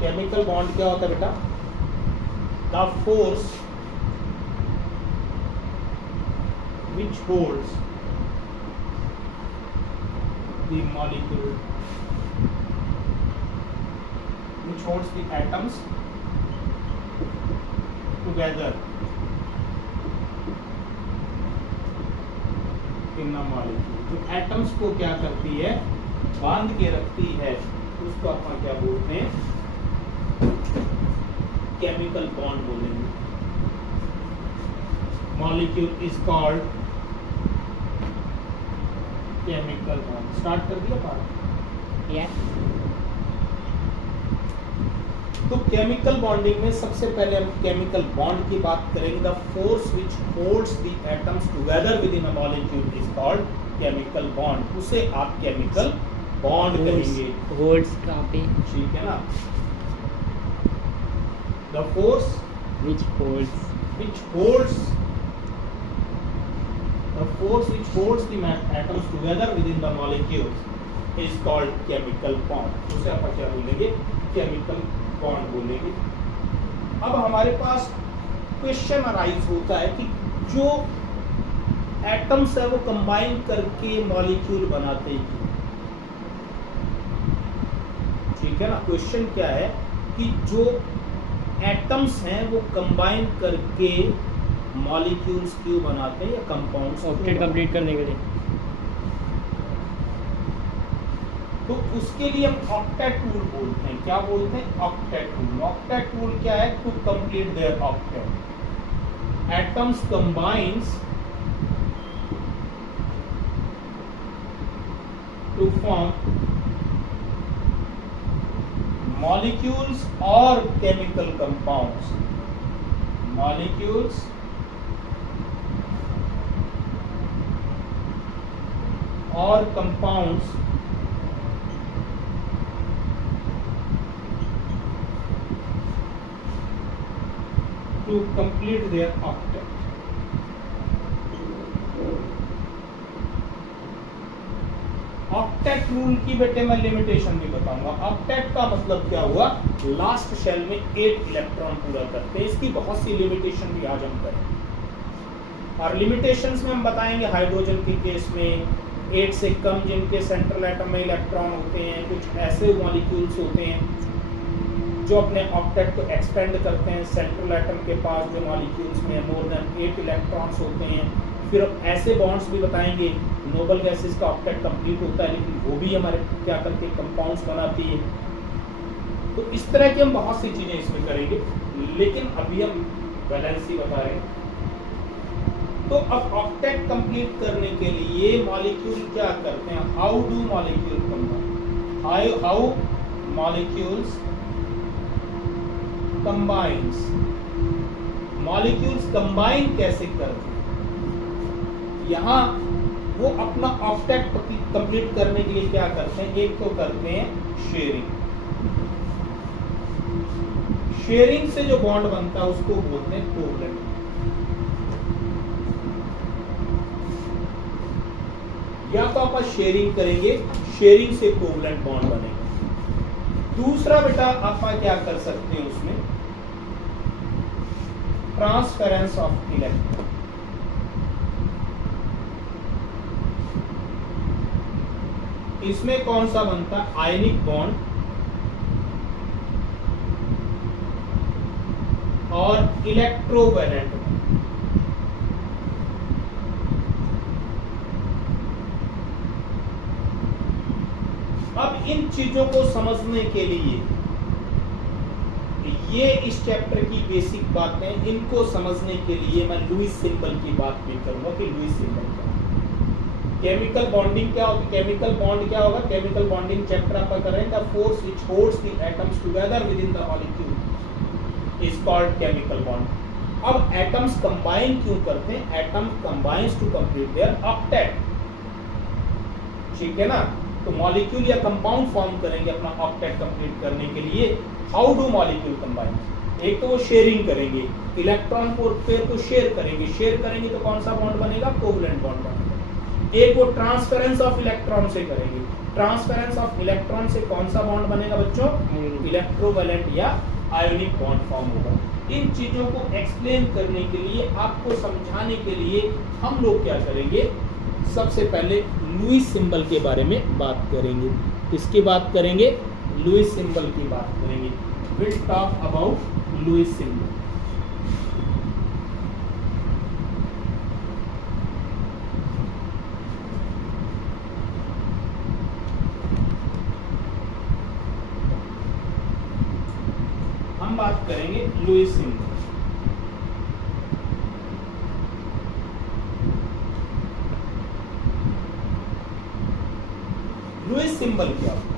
Chemical bond क्या होता है बेटा? The force which holds the molecule, which holds the atoms together in a molecule. जो atoms को क्या करती है, बांध के रखती है, उसको अपन क्या बोलते हैं? केमिकल बॉन्ड बोलेंगे. Molecule is called chemical bond. Start कर दिया पार्ट? यस. तो केमिकल बॉन्डिंग में सबसे पहले हम केमिकल बॉन्ड की बात करेंगे. The force which holds the atoms together with in a molecule is called chemical bond. उसे आप केमिकल बॉन्ड कहेंगे. होल्ड्स का पे ठीक है ना? The force which holds which holds the force which holds the atoms together within the molecule is called chemical bond. उसे आप क्या बोलेंगे? chemical bond बोलेंगे. अब हमारे पास क्वेश्चन अराइज होता है कि जो एटम्स है वो कंबाइन करके मॉलिक्यूल बनाते हैं. ठीक है ना? क्वेश्चन क्या है कि जो एटम्स हैं वो कंबाइन करके मॉलिक्यूल्स क्यों बनाते हैं या कंपाउंड्स ऑक्टेट कंप्लीट करने के लिए. तो उसके लिए हम ऑक्टेट टूल बोलते हैं. क्या बोलते हैं? Octet tool. ऑक्टेट टूल क्या है? To complete their octet. Atoms combines to form molecules or chemical compounds. Molecules or compounds to complete their octet. Octet rule की बेटे मैं लिमिटेशन भी बताऊंगा. ऑक्टेट का मतलब क्या हुआ? लास्ट शेल में 8 इलेक्ट्रॉन पूरा करते हैं. इसकी बहुत सी लिमिटेशन भी आज हम करेंगे और लिमिटेशंस में हम बताएंगे हाइड्रोजन के केस में 8 से कम जिनके सेंट्रल एटम में इलेक्ट्रॉन होते हैं. कुछ ऐसे मॉलिक्यूल्स होते हैं जो अपने ऑक्टेट को एक्सपेंड करते हैं. सेंट्रल एटम के पास जो मॉलिक्यूल्स में मोर देन 8 इलेक्ट्रॉन्स होते हैं. फिर ऐसे बॉन्ड्स भी बताएंगे. नोबल गैसेस का ऑक्टेट कंप्लीट होता है लेकिन वो भी हमारे क्या करते हैं? कंपाउंड्स बनाती है. तो इस तरह की हम बहुत सी चीजें इसमें करेंगे लेकिन अभी हम बैलेंस ही बता रहे हैं. तो अब ऑक्टेट कंप्लीट करने के लिए मॉलिक्यूल क्या करते हैं? How do molecule combine? How molecules combines. Molecules combine कैसे करते हैं? यहाँ वो अपना ऑक्टेट कंप्लीट करने के लिए क्या करते हैं? एक तो करते हैं शेयरिंग. शेयरिंग से जो बॉन्ड बनता है उसको बोलते हैं कोवलेंट. या तो आप शेयरिंग करेंगे, शेयरिंग से कोवलेंट बॉन्ड बनेगा. दूसरा बेटा आप क्या कर सकते हैं उसमें? Transference of electron. इसमें कौन सा बनता है? आयनिक बॉन्ड और इलेक्ट्रोवैलेंट. अब इन चीजों को समझने के लिए ये इस चैप्टर की बेसिक बातें, इनको समझने के लिए मैं लुईस सिंबल की बात भी करूंगा कि लुईस सिंबल क्या है. केमिकल बॉन्डिंग क्या होगी? केमिकल बॉन्ड क्या होगा? केमिकल बॉन्डिंग चैप्टर आप कर रहे हैं. The force which holds the atoms together within the molecule is called chemical bond. अब एटम्स कंबाइन क्यों करते हैं? Atom combines to complete their octet. ठीक है ना? तो मॉलिक्यूल या कंपाउंड फॉर्म करेंगे अपना ऑक्टेट कंप्लीट करने के लिए. How do molecule combine? एक तो वो शेयरिंग करेंगे, इलेक्ट्रॉन को पेयर को शेयर करेंगे. शेयर करेंगे तो कौन सा बॉन्ड बनेगा? कोवलेंट बॉन्ड बनेगा. एक वो ट्रांसफेरेंस ऑफ इलेक्ट्रॉन से करेंगे. ट्रांसफरेंस ऑफ इलेक्ट्रॉन से कौन सा बॉन्ड बनेगा बच्चों? इलेक्ट्रोवैलेंट या आयोनिक बॉन्ड फॉर्म होगा। इन चीजों को एक्सप्लेन करने के लिए, आपको समझाने के लिए हम लोग क्या करेंगे, सबसे पहले लुईस सिंबल के बारे में बात करेंगे। किसकी बात करेंगे? लुईस सिंबल की बात करेंगे। Will talk about Lewis symbol. हम बात करेंगे लुईस सिंबल। लुईस सिंबल क्या होता है?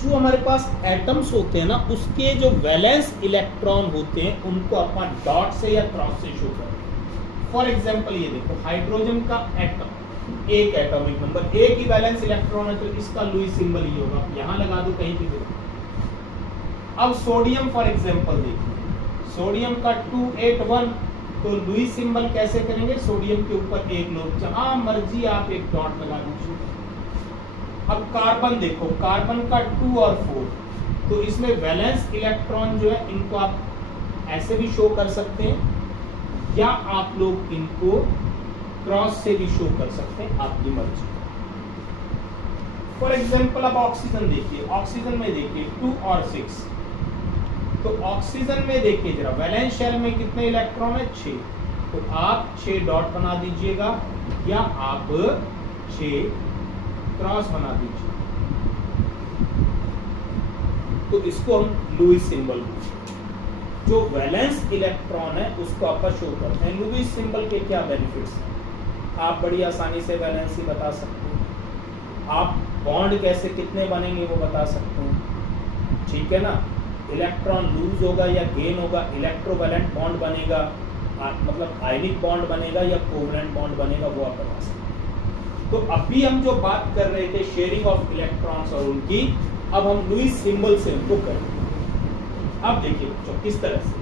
जो हमारे पास एटम्स होते हैं ना, उसके जो वैलेंस इलेक्ट्रॉन होते हैं उनको अपन डॉट से या क्रॉस से शो करते हैं। फॉर एग्जांपल ये देखो, हाइड्रोजन का एटम, एक एटॉमिक नंबर, एक ही वैलेंस इलेक्ट्रॉन है, तो इसका लुईस सिंबल ये होगा। यहां लगा दो कहीं भी। अब सोडियम फॉर एग्जांपल देखिए, सोडियम का 281, तो लुईस सिंबल कैसे करेंगे? सोडियम के ऊपर एक नोट, जहां मर्जी आप एक डॉट लगा दीजिए। अब कार्बन देखो, कार्बन का 2 और 4, तो इसमें वैलेंस इलेक्ट्रॉन जो है इनको आप ऐसे भी शो कर सकते हैं, या आप लोग इनको क्रॉस से भी शो कर सकते हैं, आपकी मर्जी। फॉर एग्जांपल अब ऑक्सीजन देखिए, ऑक्सीजन में देखिए 2 और 6, तो ऑक्सीजन में देखिए जरा, वैलेंस शेल में कितने इलेक्ट्रॉन है? 6, तो आप 6 डॉट बना दीजिएगा, या आप 6 क्रॉस बना दीजिए। तो इसको हम लुईस सिंबल, जो वैलेंस इलेक्ट्रॉन है उसको आप शो करते हैं। लुईस सिंबल के क्या बेनिफिट्स हैं? आप बड़ी आसानी से वैलेंसी बता सकते हैं, आप बॉन्ड कैसे कितने बनेंगे वो बता सकते हैं, ठीक है ना। इलेक्ट्रॉन लूज होगा या गेन होगा, इलेक्ट्रोवैलेंट बॉन्ड बनेगा, मतलब आयनिक बॉन्ड बनेगा या कोवलेंट बॉन्ड बनेगा, वो आप बता सकते हैं। तो अभी हम जो बात कर रहे थे शेयरिंग ऑफ इलेक्ट्रॉन्स और उनकी, अब हम लुईस सिंबल से उनको करेंगे। अब देखिए बच्चों किस तरह से,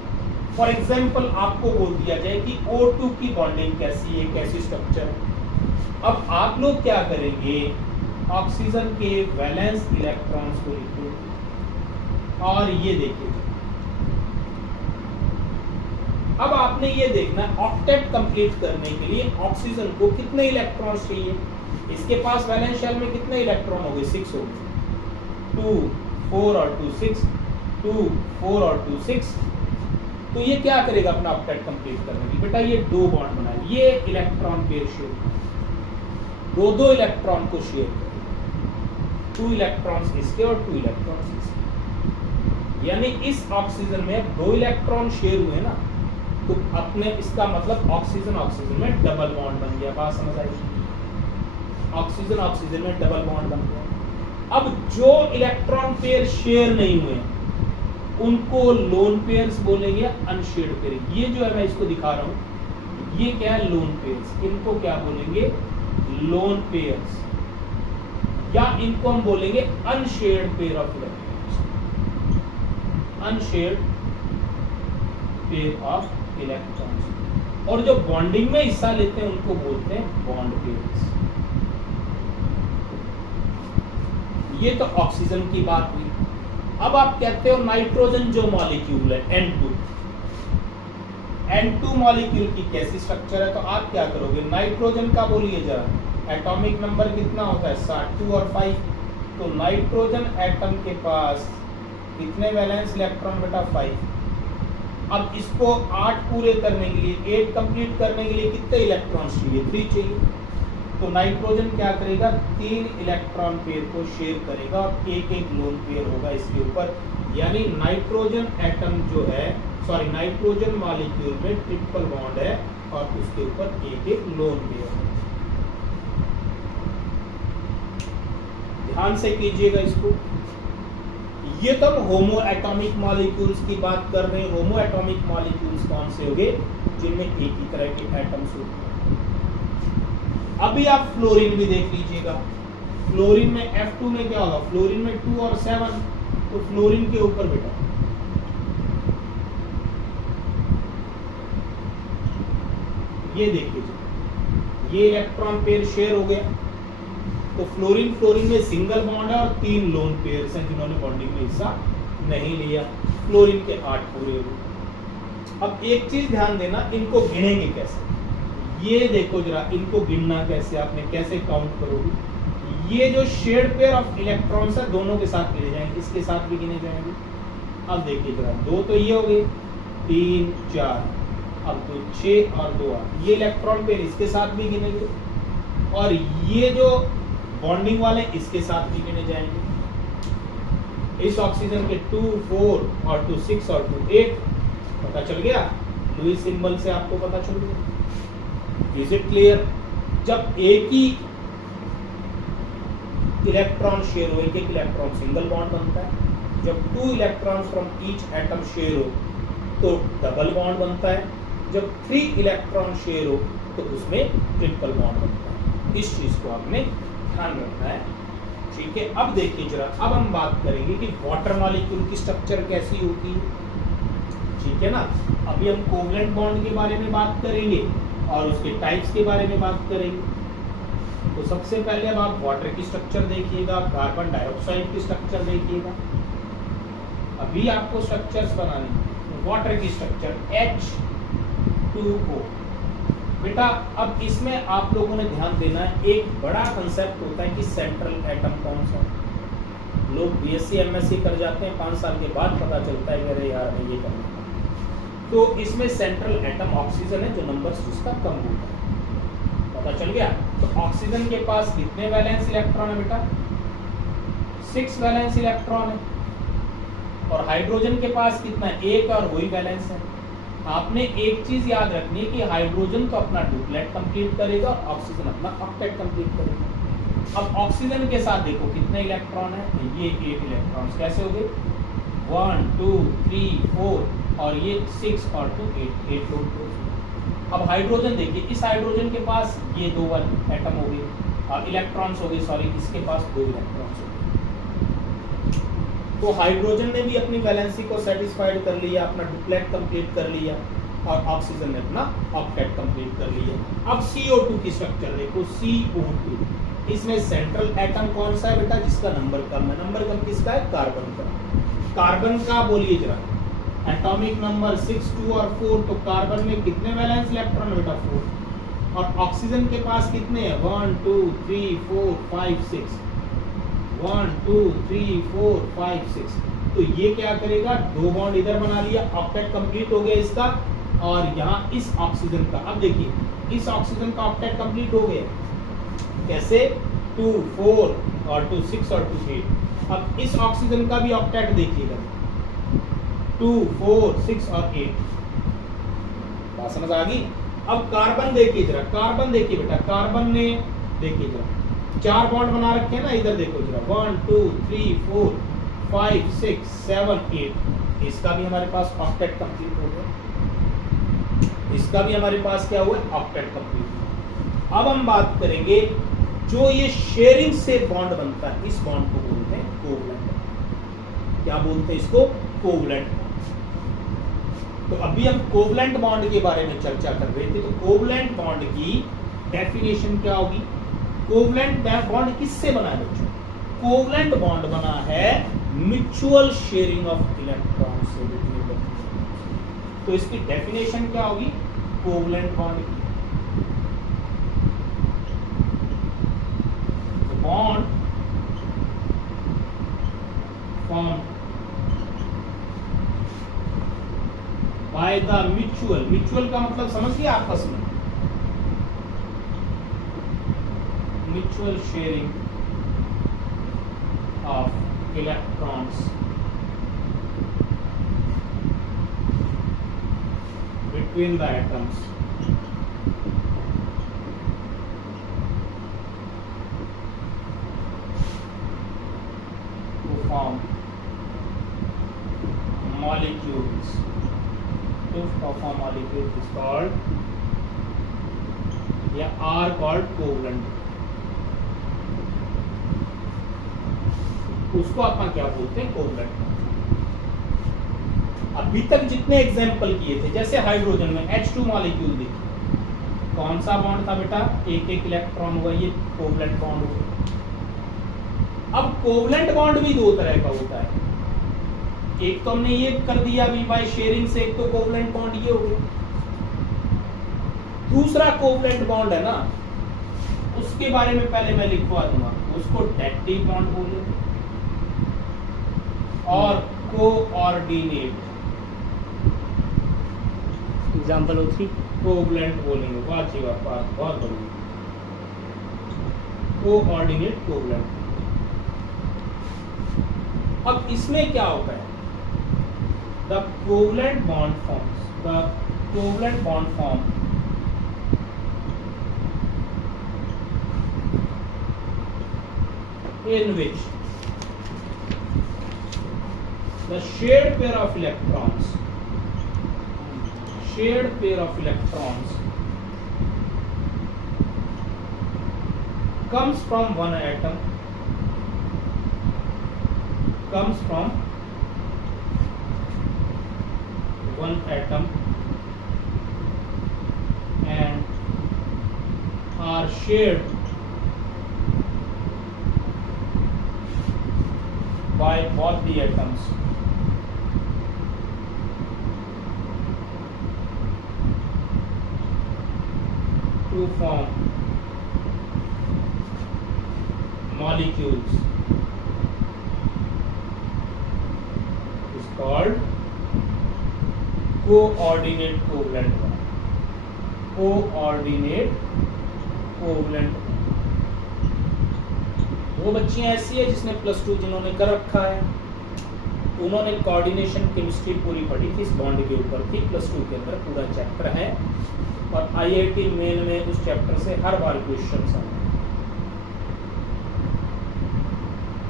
फॉर एग्जांपल आपको बोल दिया जाए कि O2 की बॉन्डिंग कैसी है, कैसी स्ट्रक्चर है। अब आप लोग क्या करेंगे, ऑक्सीजन के वैलेंस इलेक्ट्रॉन्स को लिखो, और ये देखिए अब आपने ये देखना है ऑक्टेट कंप्लीट करने के लिए ऑक्सीजन को कितने इलेक्ट्रॉन्स चाहिए। इसके पास वैलेंस शेल में कितने इलेक्ट्रॉन हो गए? 6 हो गए, 2 4 और 2 6, 2 4 और 2 6। तो ये क्या करेगा अपना ऑक्टेट कंप्लीट करने के लिए? बेटा ये 2 बॉन्ड बनाए, ये इलेक्ट्रॉन पेयर शेयर, दो इलेक्ट्रॉन को शेयर करेगा, 2 इलेक्ट्रॉन्स इसके और 2 इलेक्ट्रॉन्स इसके। यानी इस ऑक्सीजन में 2 इलेक्ट्रॉन शेयर हुए ना, तो अपने इसका मतलब ऑक्सीजन ऑक्सीजन में डबल बॉन्ड बन गया। बात समझ आई? ऑक्सीजन ऑक्सीजन में डबल बॉन्ड बन गया। अब जो इलेक्ट्रॉन पेयर शेयर नहीं हुए उनको लोन पेयर्स बोलेंगे या अनशेयर्ड पेयर। ये जो है मैं इसको दिखा रहा हूं, ये क्या है? Lone pairs. इनको क्या बोलेंगे? लोन पेयर्स, या इनको हम बोलेंगे unshared pair of electrons, unshared pair of electrons. और जो बॉन्डिंग में हिस्सा लेते हैं उनको बोलते हैं बॉन्ड पेयर्स। ये तो ऑक्सीजन की बात हुई। अब आप कहते हो नाइट्रोजन जो मॉलिक्यूल है N2, N2 मॉलिक्यूल की कैसी स्ट्रक्चर है? तो आप क्या करोगे, नाइट्रोजन का बोलिए जरा, एटॉमिक नंबर कितना होता है? 7, 2 और 5। तो नाइट्रोजन एटम के पास कितने वैलेंस इलेक्ट्रॉन? बेटा 5। अब इसको 8 पूरे करने के लिए, 8 कंप्लीट करने के लिए कितने इलेक्ट्रॉन्स चाहिए? 3 चाहिए। तो नाइट्रोजन क्या करेगा? 3 इलेक्ट्रॉन पेयर को शेयर करेगा और एक लोन पेयर होगा इसके ऊपर। यानी नाइट्रोजन एटम जो है, सॉरी नाइट्रोजन मॉलिक्यूल में ट्रिपल बॉन्ड है और उसके ऊपर एक लोन पेयर है। ध्यान से कीजिएगा इसको। ये तो हम होमो एटॉमिक मॉलिक्यूल्स की बात कर रहे हैं। होमो एटॉमिक मॉलिक्यूल्स कौन से होंगे? जिनमें एक ही तरह के एटम्स होते हैं। अभी आप फ्लोरीन भी देख लीजिएगा। फ्लोरीन में F2 में क्या होगा? फ्लोरीन में 2 और 7, तो फ्लोरीन के ऊपर बेटा ये देखिए, ये इलेक्ट्रॉन पेयर शेयर हो गया। तो फ्लोरीन फ्लोरीन में सिंगल बॉन्ड है और 3 लोन पेयर्स हैं जिन्होंने बॉन्डिंग में हिस्सा नहीं लिया। फ्लोरीन के 8 पूरे हो गए। अब एक चीज ध्यान देना, इनको गिनेंगे कैसे, ये देखो जरा, इनको गिनना कैसे, आपने कैसे काउंट करोगे। ये जो शेड पेयर ऑफ इलेक्ट्रॉन्स है दोनों के साथ गिने जाएंगे, इसके साथ भी गिने जाएंगे। अब देखिए जरा, 2 तो ये हो गए, 3 4, अब तो 6 और 2 8, ये इलेक्ट्रॉन पेयर इसके साथ भी गिनेंगे और ये जो बॉन्डिंग वाले इसके साथ भी गिने जाएंगे। इस ऑक्सीजन के 2 4 और 2 6 और 2 8 पता चल गया, लुईस सिंबल से आपको पता चल गया। Is it clear? जब एक ही इलेक्ट्रॉन शेयर हो, एक एक इलेक्ट्रॉन सिंगल बॉन्ड बनता है। जब 2 electron from each atom share हो तो डबल बॉन्ड बनता है। जब 3 इलेक्ट्रॉन शेयर हो तो उसमें ट्रिपल बॉन्ड बनता है। इस चीज को आपने ध्यान रखना है, ठीक है। अब देखिए जरा, अब हम बात करेंगे कि वाटर मॉलिक्यूल की स्ट्रक्चर कैसी होती है, ठीक है ना। अभी हम कोवलेंट बॉन्ड के बारे में बात करेंगे और उसके टाइप्स के बारे में बात करेंगे। तो सबसे पहले अब आप वाटर की स्ट्रक्चर देखिएगा, कार्बन डाइऑक्साइड की स्ट्रक्चर देखिएगा। अभी आपको स्ट्रक्चर्स बनाने, वाटर की स्ट्रक्चर H2O। बेटा अब इसमें आप लोगों ने ध्यान देना है, एक बड़ा कंसेप्ट होता है कि सेंट्रल एटम कौन सा। लोग बीएससी एमएससी कर जाते हैं, 5 साल के बाद पता चलता है कि अरे यार मैं ये करना था। तो इसमें सेंट्रल एटम ऑक्सीजन है, जो नंबर जिसका कम होता है, पता चल गया। तो ऑक्सीजन के पास कितने वैलेंस इलेक्ट्रॉन है बेटा? 6 वैलेंस इलेक्ट्रॉन है। और हाइड्रोजन के पास कितना है? 1 और वही वैलेंस है। आपने एक चीज याद रखनी है कि हाइड्रोजन तो अपना डुप्लेट कंप्लीट करेगा और ऑक्सीजन अपना ऑक्टेट कंप्लीट करेगा। अब ऑक्सीजन के साथ देखो कितने इलेक्ट्रॉन है, ये 8 इलेक्ट्रॉन्स कैसे हो गए? 1 2 3 4 और ये 6 और 2 8 लोग। अब हाइड्रोजन देखिए, इस हाइड्रोजन के पास ये 2 एटम हो गए, इलेक्ट्रॉन्स हो गए, सॉरी, इसके पास 2 इलेक्ट्रॉन्स हो गए। तो हाइड्रोजन ने भी अपनी वैलेंसी को सेटिस्फाइड कर लिया, अपना डुप्लेट कंप्लीट कर लिया और ऑक्सीजन ने अपना ऑक्टेट कंप्लीट कर लिया। अब CO2 की स्ट्रक्चर देखो, CO2, इसमें सेंट्रल एटम कौन सा है बेटा? जिसका नंबर कम है। नंबर कम किसका है? कार्बन का। कार्बन का बोलिए जरा, एटॉमिक नंबर 6 2 और 4। तो कार्बन में कितने वैलेंस इलेक्ट्रॉन बेटा? 4। और ऑक्सीजन के पास कितने हैं? 1 2 3 4 5 6, 1 2 3 4 5 6। तो ये क्या करेगा? 2 बॉन्ड इधर बना लिया, ऑक्टेट कंप्लीट हो गया इसका। और यहाँ इस ऑक्सीजन का, अब देखिए इस ऑक्सीजन का ऑक्टेट कंप्लीट हो गया। कैसे? 2 4 और 2 6 और 2 8। अब इस ऑक्सीजन का भी ऑक्टेट देखिएगा, 2 4 6 और 8। बात समझ आ गई? अब कार्बन देखिए जरा, कार्बन देखिए बेटा, कार्बन ने देखिए जरा 4 बॉन्ड बना रखे हैं ना, इधर देखो जरा, 1 2 3 4 5 6 7 8। इसका भी हमारे पास ऑक्टेट कंप्लीट हो गया, इसका भी हमारे पास क्या हुआ? ऑक्टेट कंप्लीट हुआ। अब हम बात करेंगे जो ये शेयरिंग से बॉन्ड बनता है, इस बॉन्ड को बोलते हैं कोवलेंट। क्या बोलते हैं इसको? कोवलेंट। तो अभी हम कोवलेंट बॉन्ड के बारे में चर्चा कर रहे थे। तो कोवलेंट बॉन्ड की डेफिनेशन क्या होगी? कोवलेंट बॉन्ड किससे बना है बच्चों? कोवलेंट बॉन्ड बना है म्यूचुअल शेयरिंग ऑफ इलेक्ट्रॉन से बिटवीन द एटम्स। तो इसकी डेफिनेशन क्या होगी कोवलेंट बॉन्ड की? Bond form by the mutual, mutual का मतलब समझ गया आपस में, mutual sharing of electrons between the atoms to form molecules. To form molecules is called, are called covalent. उसको अपन क्या बोलते हैं? कोवलेंट। अभी तक जितने एग्जाम्पल किए थे, जैसे हाइड्रोजन में H2 मॉलिक्यूल देखिए, कौन सा बॉन्ड था बेटा? एक एक इलेक्ट्रॉन हुआ, ये कोवलेंट बॉन्ड हुआ। अब कोवलेंट बॉन्ड भी दो तरह का होता है, एक तो हमने ये कर दिया अभी बाय शेयरिंग से, एक तो कोवलेंट बॉन्ड ये हो गया। दूसरा कोवलेंट बॉन्ड है ना, उसके बारे में पहले मैं लिखवा दूंगा, उसको डेक्टिव बॉन्ड बोले और कोऑर्डिनेट एग्जांपल O3 कोवलेंट बोलेंगे। वाची बात बहुत बढ़िया, कोऑर्डिनेट कोवलेंट। अब इसमें क्या होता है, the covalent bond form in which the shared pair of electrons comes from one atom and are shared by both the atoms to form molecules is called coordinate covalent bond. Coordinate covalent bond। वो बच्चियां ऐसी है जिसने +2 जिन्होंने कर रखा है, उन्होंने कोऑर्डिनेशन केमिस्ट्री पूरी पढ़ी थी, इस बॉन्ड के ऊपर थी, +2 के अंदर पूरा चैप्टर है और IIT मेन में उस चैप्टर से हर बार क्वेश्चंस आते हैं,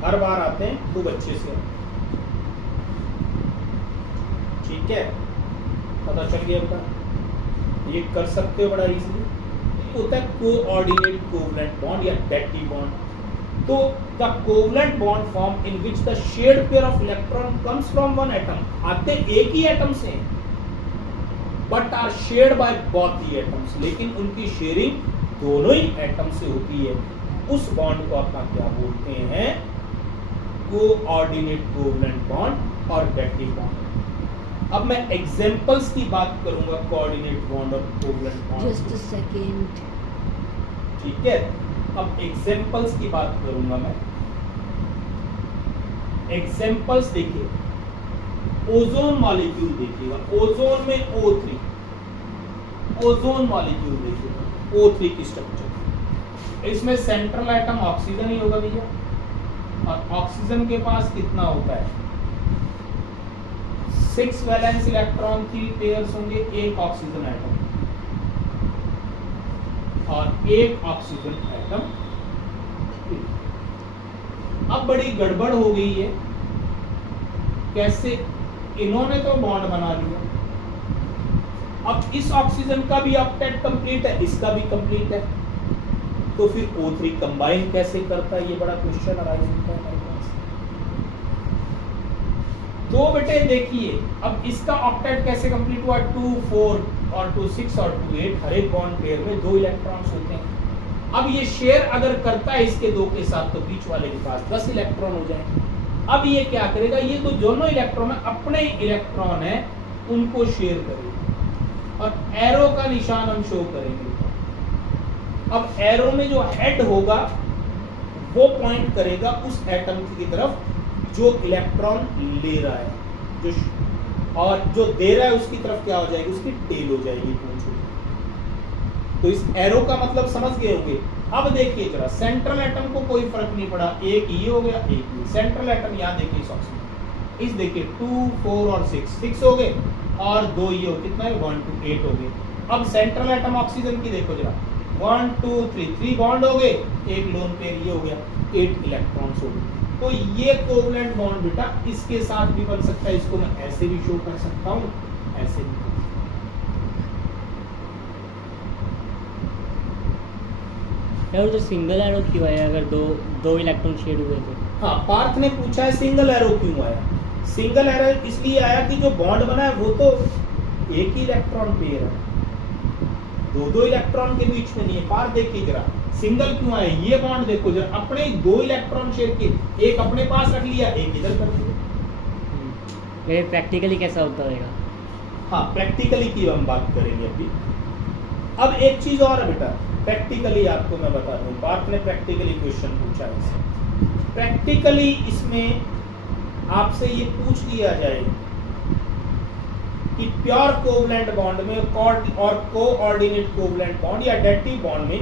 हर बार आते हैं, खूब अच्छे से। ठीक है, पता चल गया आपका, ये कर सकते हो बड़ा इजीली। होता है कोऑर्डिनेट कोवलेंट बॉन्ड या डेक्टिव बॉन्ड। तो the covalent bond form in which the shared pair of electron comes from one atom, आते एक ही एटम से but are shared by both the atoms, लेकिन उनकी शेयरिंग दोनों ही एटम से होती है, उस बॉन्ड को अपना क्या बोलते हैं, कोऑर्डिनेट कोवलेंट बॉन्ड और डेक्टिव बॉन्ड। अब मैं एग्जांपल्स की बात करूंगा कोऑर्डिनेट बॉन्ड और covalent bond. Just a second. ठीक है, अब एग्जांपल्स की बात करूंगा मैं। एग्जांपल्स देखिए, ओजोन मॉलिक्यूल देखिएगा, ओजोन में O3, ओजोन मॉलिक्यूल देखिएगा, O3 की स्ट्रक्चर, इसमें सेंट्रल एटम ऑक्सीजन ही होगा भैया, और ऑक्सीजन के पास कितना होता है, 6 वैलेंस इलेक्ट्रॉन की पेयर्स होंगे, एक ऑक्सीजन एटम और एक ऑक्सीजन एटम। अब बड़ी गड़बड़ हो गई है, कैसे, इन्होंने तो बॉन्ड बना लिया, अब इस ऑक्सीजन का भी ऑक्टेट कंप्लीट है, इसका भी कंप्लीट है, तो फिर O3 कंबाइन कैसे करता है, ये बड़ा क्वेश्चन अराइज होता है हमारे पास। तो बेटे देखिए, अब इसका ऑक्टेट कैसे कंप्लीट हुआ, 2 4 और 2 6 और 2 8, हर एक बॉन्ड पेयर में 2 इलेक्ट्रॉन्स होते हैं। अब ये शेयर अगर करता है इसके 2 के साथ, तो बीच वाले के पास 10 इलेक्ट्रॉन हो जाएंगे। अब ये क्या करेगा, ये तो दोनों इलेक्ट्रॉन है, अपने इलेक्ट्रॉन है, उनको शेयर करेगा और एरो का निशान हम शो करेंगे। अब एरो में जो हेड होगा वो पॉइंट करेगा उस एटम की तरफ जो इलेक्ट्रॉन ले रहा है, जो और जो दे रहा है उसकी तरफ क्या हो जाएगी, उसकी टेल हो जाएगी, पूंछ। तो इस एरो का मतलब समझ गए होंगे। अब देखिए जरा, सेंट्रल एटम को कोई फर्क नहीं पड़ा, एक ये हो गया, एक ये। सेंट्रल एटम यहाँ देखिए इस ऑक्सीजन, इस देखिए 2 4 और 6 हो गए, और 2 ये हो, कितना है 1 2 8 हो गए। अब सेंट्रल एटम ऑक्सीजन की देखो जरा, 1 2 3 बॉन्ड हो गए, एक लोन पेयर ये हो गया, 8 इलेक्ट्रॉन्स हो गए। तो ये कोवलेंट बॉन्ड बेटा इसके साथ भी बन सकता है, इसको मैं ऐसे भी शो कर सकता हूँ, ऐसे भी। यार जो सिंगल एरो क्यों आया अगर दो इलेक्ट्रॉन शेड हुए तो? हाँ, पार्थ ने पूछा है सिंगल एरो क्यों आया। सिंगल एरो इसलिए आया कि जो बॉन्ड बना है वो तो एक ही इलेक्ट्रॉन पेयर है, 2 इलेक्ट्रॉन के बीच में नहीं है। पार्थ देखिए जरा, सिंगल क्यों आए, ये बॉन्ड देखो जरा, अपने दो इलेक्ट्रॉन शेयर के, एक अपने पास रख लिया, एक इधर कर दिया। ये प्रैक्टिकली कैसा होता रहेगा? हाँ, प्रैक्टिकली की हम बात करेंगे अभी। अब एक चीज और है बेटा, प्रैक्टिकली आपको मैं बता दूं, पार्थ ने प्रैक्टिकली क्वेश्चन पूछा है इससे। प्रैक्टिकली इसमें आपसे ये पूछ लिया जाए कि प्योर कोवलेंट बॉन्ड में और कोऑर्डिनेट कोवलेंट बॉन्ड या एडेटिव बॉन्ड में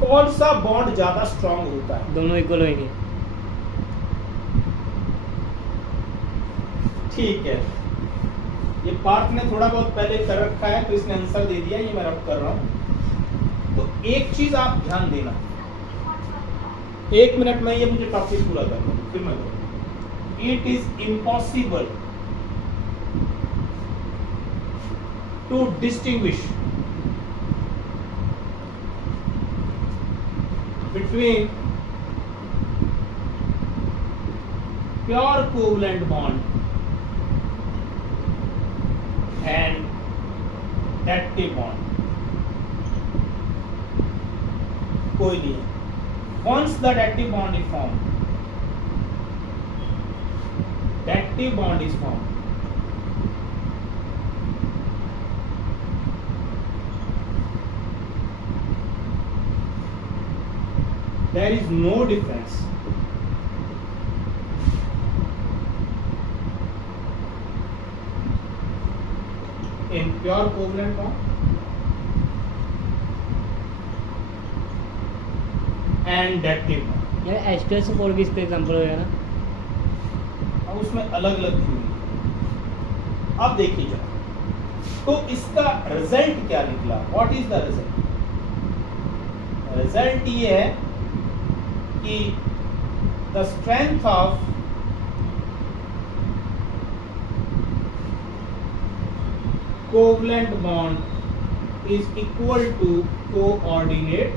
कौन सा बॉन्ड ज्यादा स्ट्रांग होता है? दोनों इक्वल होंगे। ठीक है, ये पार्थ ने थोड़ा बहुत पहले कर रखा है तो इसने आंसर दे दिया, ये मैं रब कर रहा हूं। तो एक चीज आप ध्यान देना, 1 मिनट में ये मुझे टॉपिक पूरा करना है, फिर मैं करूंगा। It is impossible to distinguish between pure covalent bond and active bond. कोई नहीं है। Once the active bond is formed, the active bond is formed. There is no difference in pure covalent bond and active bond. यार H2SO4 भी इसका example होगा ना? अब उसमें अलग अलग थ्योरी। अब देखिए जरा, तो इसका रिजल्ट क्या निकला? What is the result? Result ये है कि the strength of covalent bond is equal to coordinate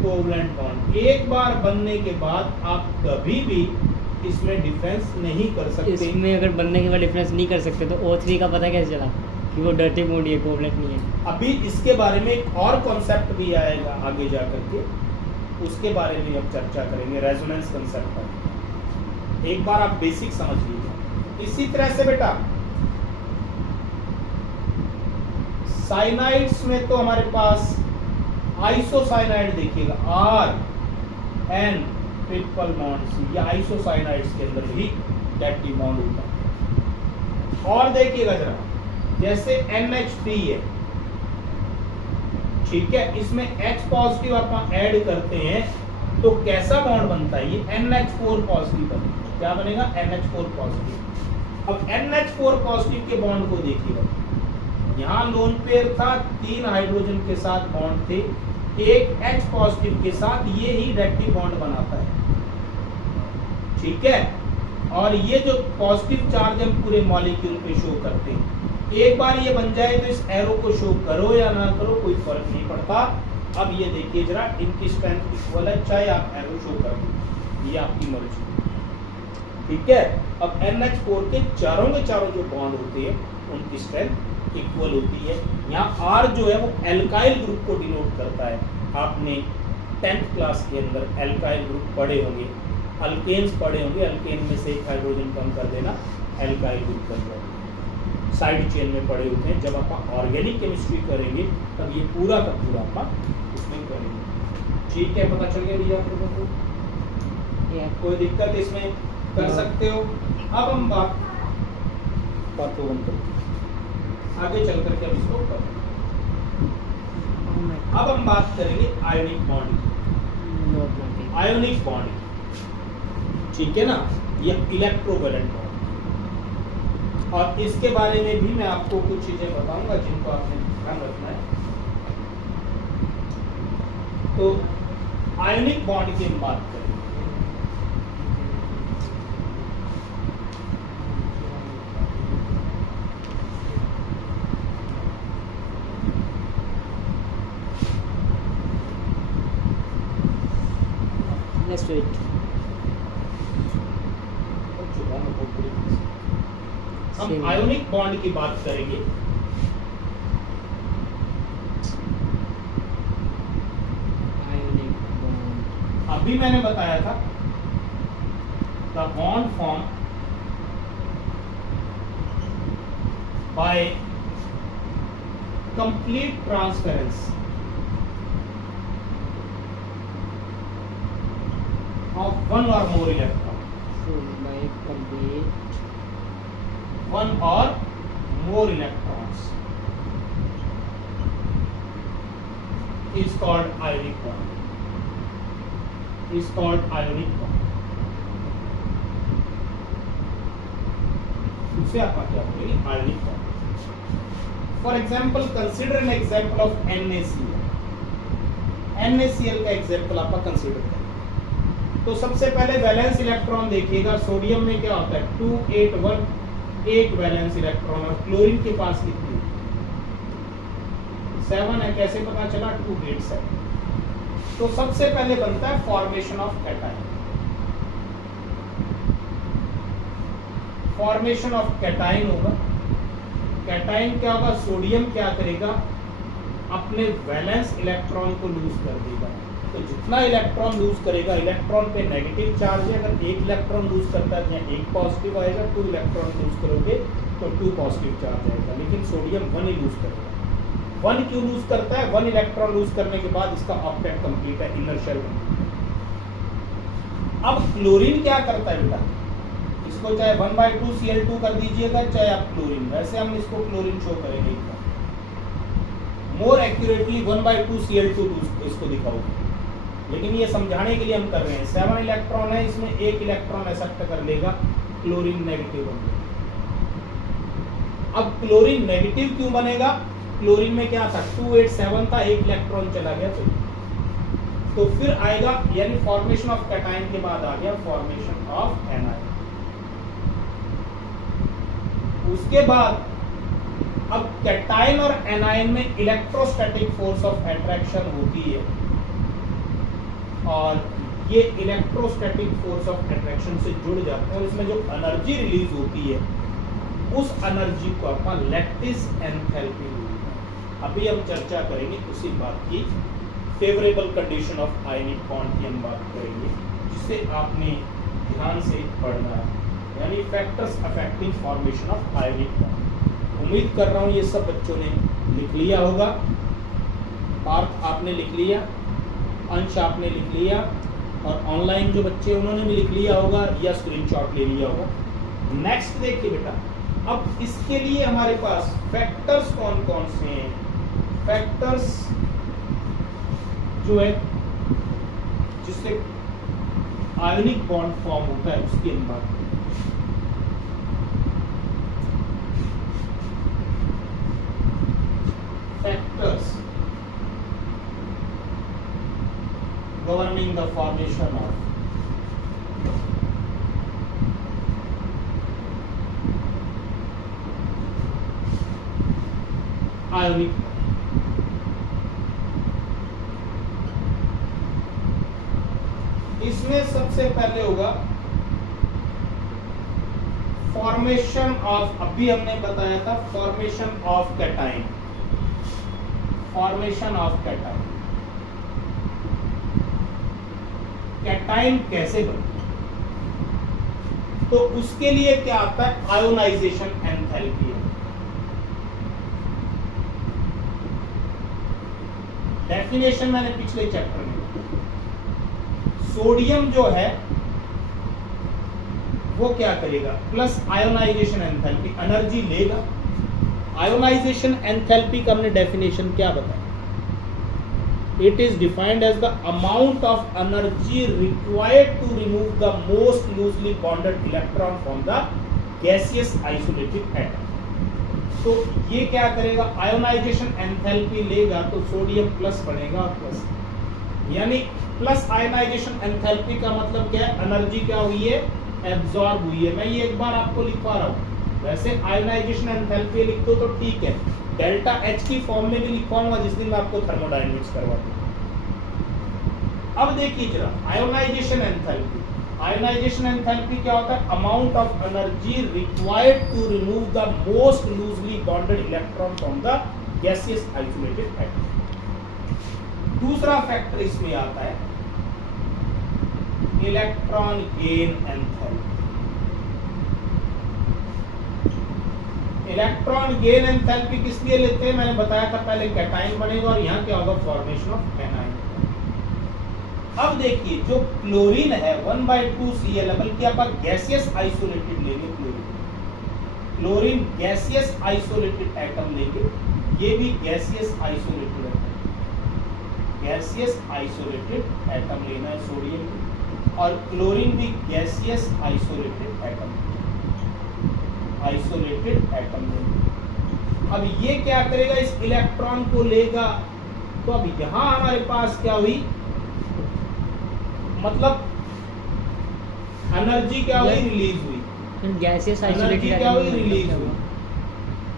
covalent bond. एक बार बनने के बाद आप कभी भी इसमें डिफरेंस नहीं कर सकते। इसमें अगर बनने के बाद डिफरेंस नहीं कर सकते तो O3 का पता कैसे चला कि वो डर्टी बॉन्ड है, कोवलेंट नहीं है? अभी इसके बारे में एक और कॉन्सेप्ट भी आएगा आगे जा करके, उसके बारे में अब चर्चा करेंगे, रेजोनेंस कंसेप्ट पर। एक बार आप बेसिक समझ लीजिए। इसी तरह से बेटा साइनाइड्स में तो हमारे पास आइसोसाइनाइड देखिएगा, RN ट्रिपल बॉन्ड C, या आइसोसाइनाइड्स के अंदर भी डर्टी बॉन्ड होता है। और देखिएगा जरा, जैसे NH3 है, ठीक है, इसमें H पॉजिटिव आप ऐड करते हैं तो कैसा बॉन्ड बनता है? ये NH4 पॉजिटिव बनेगा। क्या बनेगा? NH4 positive. अब NH4 पॉजिटिव के बॉन्ड को देखिएगा, यहाँ लोन पेयर था, 3 हाइड्रोजन के साथ बॉन्ड थे, एक H पॉजिटिव के साथ, ये ही डायरेक्टिव बॉन्ड बनाता है, ठीक है। और ये जो पॉजिटिव चार्ज हम पूरे मॉलिक्यूल पे शो करते हैं, एक बार ये बन जाए तो इस एरो को शो करो या ना करो कोई फर्क नहीं पड़ता। अब ये देखिए जरा, इनकी स्ट्रेंथ इक्वल है, चाहे आप एरो शो कर दो, ये आपकी मर्जी, ठीक है। अब NH4 के चारों जो बॉन्ड होते हैं उनकी स्ट्रेंथ इक्वल होती है। यहाँ R जो है वो एल्काइल ग्रुप को डिनोट करता है। आपने 10th क्लास के अंदर एल्काइल ग्रुप पढ़े होंगे, अल्केन्स पढ़े होंगे, अल्केन में से एक हाइड्रोजन कम कर देना, एल्काइल ग्रुप बन जाएगा। साइड चेन में पड़े होते हैं। जब आप ऑर्गेनिक केमिस्ट्री करेंगे तब ये पूरा का पूरा आप उसमें करेंगे, ठीक है। पता चल गया भैया आप लोगों को? कोई दिक्कत इसमें कर सकते हो? अब हम बात आगे चल करके अब इसको करें। अब हम बात करेंगे आयोनिक बॉन्ड की। आयोनिक बॉन्ड, ठीक है ना, ये इलेक्ट्रोवैलेंट बॉन्ड, और इसके बारे में भी मैं आपको कुछ चीजें बताऊंगा जिनको आपने ध्यान रखना है। तो आयोनिक बॉन्ड की हम बात करें, Let's do it. हम आयोनिक बॉन्ड की बात करेंगे। अभी मैंने बताया था the bond form by complete transference of one और more electron, So by complete one or more electrons is called ionic bond. Is called ionic bond. इसे आप क्या बोलेंगे? Ionic bond. For example, consider an example of NaCl. NaCl का example आपका consider करें। तो सबसे पहले वैलेंस इलेक्ट्रॉन देखिएगा। सोडियम में क्या होता है? 281 एक वैलेंस इलेक्ट्रॉन, और क्लोरीन के पास कितनी? 7 है। कैसे पता चला? 287। तो सबसे पहले बनता है formation of cation. Formation of cation होगा। कैटायन क्या होगा? सोडियम क्या करेगा? अपने वैलेंस इलेक्ट्रॉन को लूज कर देगा। तो जितना इलेक्ट्रॉन लूज करेगा, इलेक्ट्रॉन पे नेगेटिव चार्ज है, अगर एक इलेक्ट्रॉन लूज करता है या एक पॉजिटिव आएगा, 2 इलेक्ट्रॉन लूज करोगे तो 2 पॉजिटिव चार्ज आएगा। लेकिन सोडियम 1 ही लूज करेगा। 1 क्यों लूज करता है? 1 इलेक्ट्रॉन लूज करने के बाद इसका ऑक्टेट कंप्लीट है, इनर शेल कंप्लीट है। अब क्लोरीन क्या करता है बेटा? इसको चाहे 1/2 Cl2 कर दीजिएगा, चाहे आप क्लोरीन, वैसे हम इसको क्लोरीन शो करेंगे। मोर एक्यूरेटली 1/2 Cl2 इसको दिखाओगे, लेकिन ये समझाने के लिए हम कर रहे हैं। 7 इलेक्ट्रॉन है, इसमें एक इलेक्ट्रॉन एक्सेप्ट कर लेगा, क्लोरीन नेगेटिव बन गया। अब क्लोरीन नेगेटिव क्यों बनेगा? क्लोरीन में क्या था? 287 था, एक इलेक्ट्रॉन चला गया तो फिर आएगा, यानी फॉर्मेशन ऑफ कैटायन के बाद आ गया फॉर्मेशन ऑफ एनायन। उसके बाद अब कैटायन और एनायन में इलेक्ट्रोस्टैटिक फोर्स ऑफ अट्रैक्शन होती है, और ये इलेक्ट्रोस्टैटिक फोर्स ऑफ अट्रैक्शन से जुड़ जाते हैं, और इसमें जो एनर्जी रिलीज होती है उस एनर्जी को अपन लैटिस एंथैल्पी बोलते हैं। अभी हम चर्चा करेंगे उसी बात की। Favourable condition of ionic bond की हम बात करेंगे, जिसे आपने ध्यान से पढ़ना है, यानी factors affecting formation of ionic bond. उम्मीद कर रहा हूँ ये सब बच्चों ने लिख लिया होगा। पार्थ आपने लिख लिया, अंश आपने लिख लिया, और ऑनलाइन जो बच्चे उन्होंने भी लिख लिया होगा या स्क्रीनशॉट ले लिया होगा। नेक्स्ट देखिए बेटा, अब इसके लिए हमारे पास फैक्टर्स कौन कौन से हैं? फैक्टर्स जो है जिससे आयनिक बॉन्ड फॉर्म होता है उसकी हम बात करें। Factors governing the formation of ionic bond. इसमें सबसे पहले होगा फॉर्मेशन ऑफ, अभी हमने बताया था formation of cation. Formation of cation, cation कैसे बनता है? तो उसके लिए क्या आता है? Ionisation enthalpy. डेफिनेशन मैंने पिछले चैप्टर में, सोडियम जो है वो क्या करेगा? प्लस आयोनाइजेशन एंथैल्पी, एनर्जी लेगा। आयोनाइजेशन एंथैल्पी का हमने डेफिनेशन क्या बताया? It is defined as the amount of energy required to remove the most loosely bonded electron from the gaseous isolated atom. तो ये क्या करेगा? आयोनाइजेशन एंथैल्पी लेगा, तो सोडियम प्लस बनेगा, प्लस, यानी प्लस आयोनाइजेशन एंथैल्पी का मतलब क्या है? एनर्जी क्या हुई है? एब्जॉर्ब हुई है। मैं ये एक बार आपको लिखवा रहा हूँ, वैसे आयोनाइजेशन एंथैल्पी लिख दो तो ठीक है, डेल्टा एच की फॉर्म में भी लिखवाऊंगा जिस दिन मैं आपको थर्मोडायनेमिक्स करवाऊंगा। अब देखिए जरा आयोनाइजेशन एंथैल्पी। आयोनाइजेशन एंथैल्पी क्या होता है? Amount of energy required to remove the most loosely bonded electron from the gaseous isolated atom. दूसरा फैक्टर इसमें आता है electron gain enthalpy. Electron gain enthalpy किस लिए लेते हैं, मैंने बताया था पहले, कैटाइन बनेगा और यहाँ क्या होगा, फॉर्मेशन ऑफ एनाइन। अब देखिए जो क्लोरीन है 1/2 Cl की आप गैसियस आइसोलेटेड लेंगे, क्लोरीन गैसियस आइसोलेटेड एटम लेंगे, ये भी gaseous isolated atom, gaseous isolated atom लेना है सोडियम, और क्लोरीन भी gaseous isolated atom, isolated atom लेंगे। अब ये क्या करेगा, इस इलेक्ट्रॉन को लेगा, तो अब यहां हमारे पास क्या हुई, मतलब एनर्जी क्या हुई, रिलीज हुई, गैसियस एनर्जी आइसोलेटेड क्या हुई, एटम रिलीज हुई।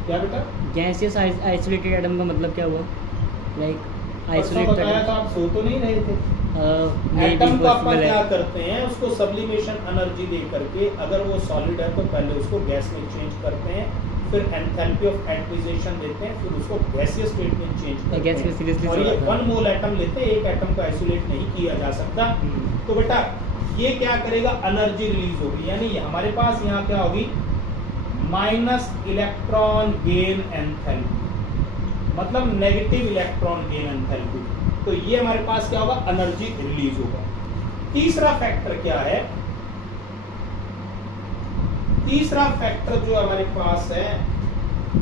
क्या बेटा, गैसियस आइसोलेटेड एटम का मतलब क्या हुआ, लाइक परसों आइसोलेट बताया था, आप सो तो नहीं रहे थे। एटम को अपन क्या करते हैं, उसको सब्लिमेशन एनर्जी दे करके, अगर वो सॉलिड है तो पहले उसको गैस में चेंज करते हैं, फिर एंथैल्पी ऑफ एक्विजिशन देते हैं, फिर उसको गैसियस स्टेट में चेंज करते हैं, और ये 1 मोल एटम लेते हैं, एक एटम को आइसोलेट नहीं किया जा सकता। तो बेटा ये क्या करेगा, एनर्जी रिलीज होगी, यानी हमारे पास यहाँ क्या होगी, माइनस इलेक्ट्रॉन गेन एंथैल्पी, मतलब नेगेटिव इलेक्ट्रॉन गेन एंथैल्पी। तो ये हमारे पास क्या होगा, एनर्जी रिलीज होगा। तीसरा फैक्टर क्या है, तीसरा फैक्टर जो हमारे पास है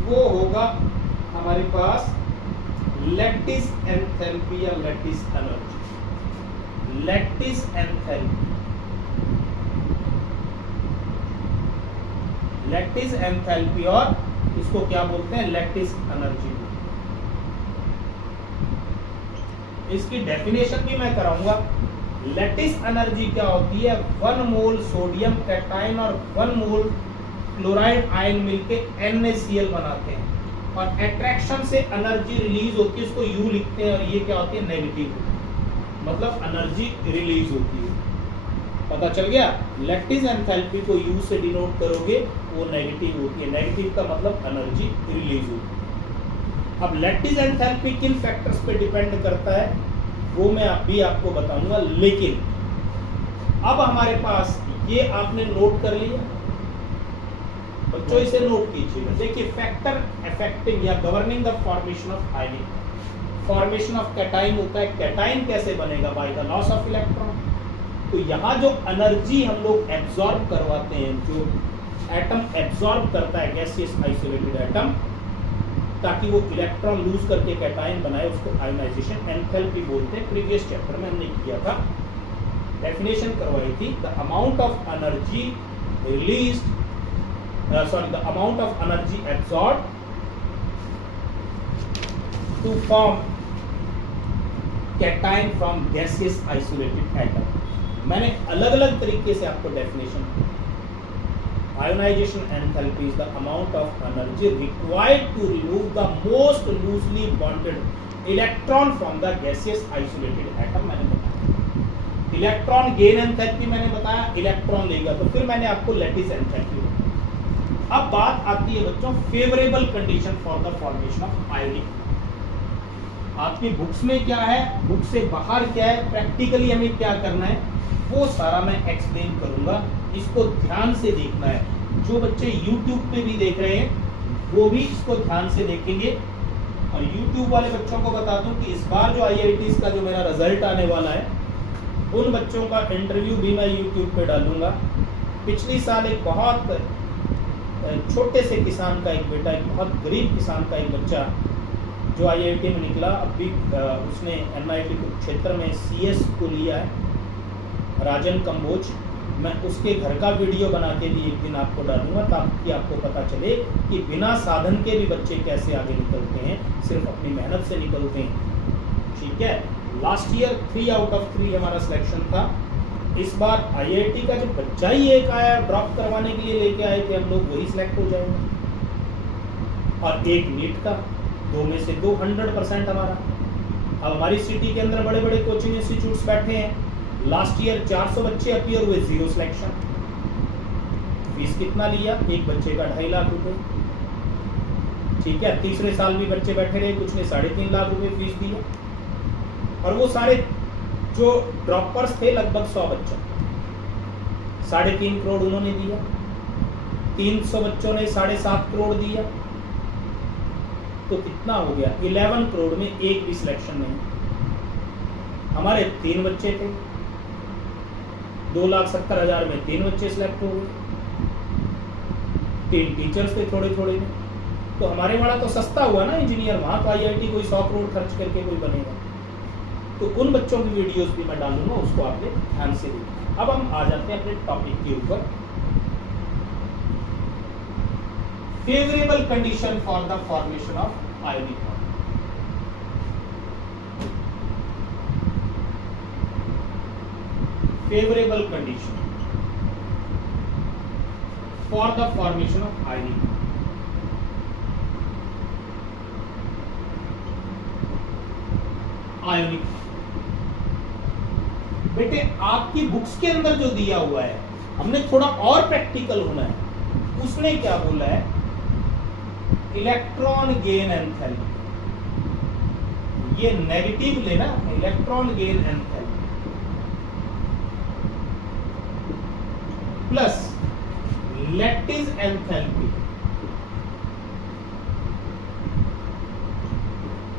वो होगा हमारे पास लैटिस एंथैल्पी या lattice energy, lattice enthalpy, lattice enthalpy, और इसको क्या बोलते हैं, लैटिस एनर्जी। इसकी डेफिनेशन भी मैं कराऊंगा। लैटिस एनर्जी क्या होती है, 1 मोल सोडियम कैटाइन और 1 मोल क्लोराइड आयन मिलके NaCl बनाते हैं, और अट्रैक्शन से एनर्जी रिलीज होती है, उसको U लिखते हैं, और ये क्या होती है, नेगेटिव, मतलब एनर्जी रिलीज होती है। पता चल गया, लैटिस एंथैल्पी को U से डिनोट करोगे, वो नेगेटिव होती है, नेगेटिव का मतलब एनर्जी रिलीज होती है। अब लैटिस एंथैल्पी किन फैक्टर्स पे डिपेंड करता है वो मैं अभी आपको बताऊंगा, लेकिन अब हमारे पास ये आपने नोट कर लिया बच्चों, इसे नोट कीजिएगा। देखिए फैक्टर अफेक्टिंग या governing the formation of ion, formation of cation होता है, कैटाइन कैसे बनेगा, by the loss of electron. तो यहाँ जो एनर्जी हम लोग एब्जॉर्ब करवाते हैं, जो एटम एब्जॉर्ब करता है गैसियस आइसोलेटेड एटम, ताकि वो इलेक्ट्रॉन लूज करके कैटाइन बनाए, उसको आयोनाइजेशन एंथैल्पी बोलते हैं। प्रीवियस चैप्टर में हमने किया था, डेफिनेशन करवाई थी, the amount of energy released, sorry, the amount of energy absorbed to form cation from gaseous isolated atom। मैंने अलग अलग तरीके से आपको definition the. Ionization enthalpy is the amount of energy required to remove the most loosely bonded electron from the gaseous isolated atom। मैंने बताया electron gain enthalpy, मैंने बताया इलेक्ट्रॉन लेगा, तो फिर मैंने आपको लैटिस एंथैल्पी बताया। अब बात आती है बच्चों favourable condition for the formation of ionic. आपकी बुक्स में क्या है, बुक से बाहर क्या है, प्रैक्टिकली हमें क्या करना है, वो सारा मैं एक्सप्लेन करूंगा, इसको ध्यान से देखना है। जो बच्चे YouTube पे भी देख रहे हैं वो भी इसको ध्यान से देखेंगे। और YouTube वाले बच्चों को बता दूं कि इस बार जो IITs का जो मेरा रिजल्ट आने वाला है, उन बच्चों का इंटरव्यू भी मैं YouTube पे डालूंगा। पिछली साल एक बहुत छोटे से किसान का एक बेटा, एक बहुत गरीब किसान का एक बच्चा जो IIT में निकला, अभी उसने MIT क्षेत्र में CS को लिया है, राजन कंबोज। मैं उसके घर का वीडियो बना के भी एक दिन आपको डालूंगा, ताकि आपको पता चले कि बिना साधन के भी बच्चे कैसे आगे निकलते हैं, सिर्फ अपनी मेहनत से निकलते हैं। ठीक है, लास्ट ईयर 3 आउट ऑफ 3 हमारा सिलेक्शन था। इस बार IIT का जो बच्चा ही एक आया, ड्रॉप करवाने के लिए लेके आए थे हम लोग, वही सिलेक्ट हो जाएगा। और एक नीट का, 2 में से 2 100% हमारा। अब हमारी सिटी के अंदर बड़े बड़े कोचिंग इंस्टीट्यूट्स बैठे हैं। लास्ट ईयर 400 बच्चे अपीयर हुए, 0 सिलेक्शन। फीस कितना लिया, एक बच्चे का 2.5 लाख रुपए। ठीक है, तीसरे साल भी बच्चे बैठे रहे, कुछ ने 3.5 लाख रुपए फीस दिया। और वो सारे जो ड्रॉपर्स थे लगभग 100 बच्चे, 3.5 करोड़ उन्होंने दिया, 300 बच्चों ने 7.5 करोड़ दिया, तो कितना हो गया? 11 करोड़ में एक भी सिलेक्शन नहीं। हमारे 3 बच्चे थे, 2,70,000 में 3 बच्चे सिलेक्ट हो गए, 3 टीचर्स थे थोड़े थोड़े में, तो हमारे वाला तो सस्ता हुआ ना इंजीनियर। वहां तो IIT कोई 100 करोड़ खर्च करके कोई बनेगा। तो उन बच्चों की वीडियोस भी मैं डालूंगा, उसको आपने ध्यान से देखिए। अब हम आ जाते हैं अपने टॉपिक के ऊपर। Favourable condition for the formation of ionic bond. Favourable condition for the formation of ionic bond. Ionic बेटे आपकी बुक्स के अंदर जो दिया हुआ है, हमने थोड़ा और प्रैक्टिकल होना है। उसने क्या बोला है? इलेक्ट्रॉन गेन एंथैल्पी, ये नेगेटिव लेना, electron gain enthalpy plus lattice enthalpy,